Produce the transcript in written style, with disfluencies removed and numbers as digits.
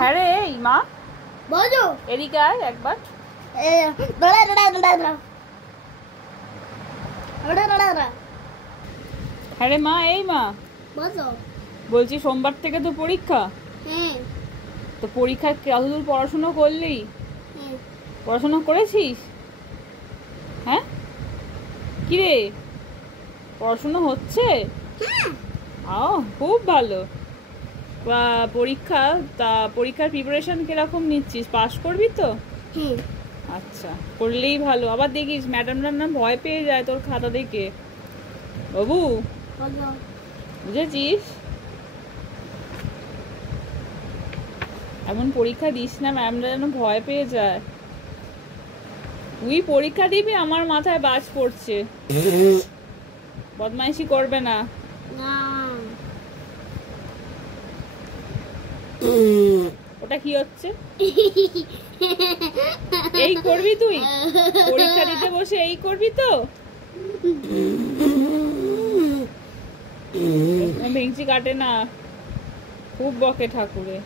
হ্যাঁ রে এই মা বলো এদিকে আয় একবার। হ্যাঁ রে মা এই মা বলছি সোমবার থেকে তো পরীক্ষা। তো পরীক্ষায় কতদূর পড়াশুনো করলি? পড়াশোনা করেছিস? হ্যাঁ কি রে পড়াশুনো হচ্ছে? খুব ভালো। পরীক্ষা তা পরীক্ষার প্রিপারেশন কিরকম নিচ্ছিস? পাস করবি তো? আচ্ছা করলেই ভালো। আবার দেখিস ম্যাডামরা না ভয় পেয়ে যায় তোর খাতা দেখে। বাবু বুঝেছিস? এমন পরীক্ষা দিস না ম্যামরা যেন ভয় পেয়ে যায়। তুই পরীক্ষা দিবি আমার মাথায় বাজ পড়ছে। বদমাইশি করবে না। ওটা কি হচ্ছে? এই করবি তুই? পরীক্ষা দিতে বসে এই করবি তো? ভেঙচি কাটে না, খুব বকে ঠাকুরে।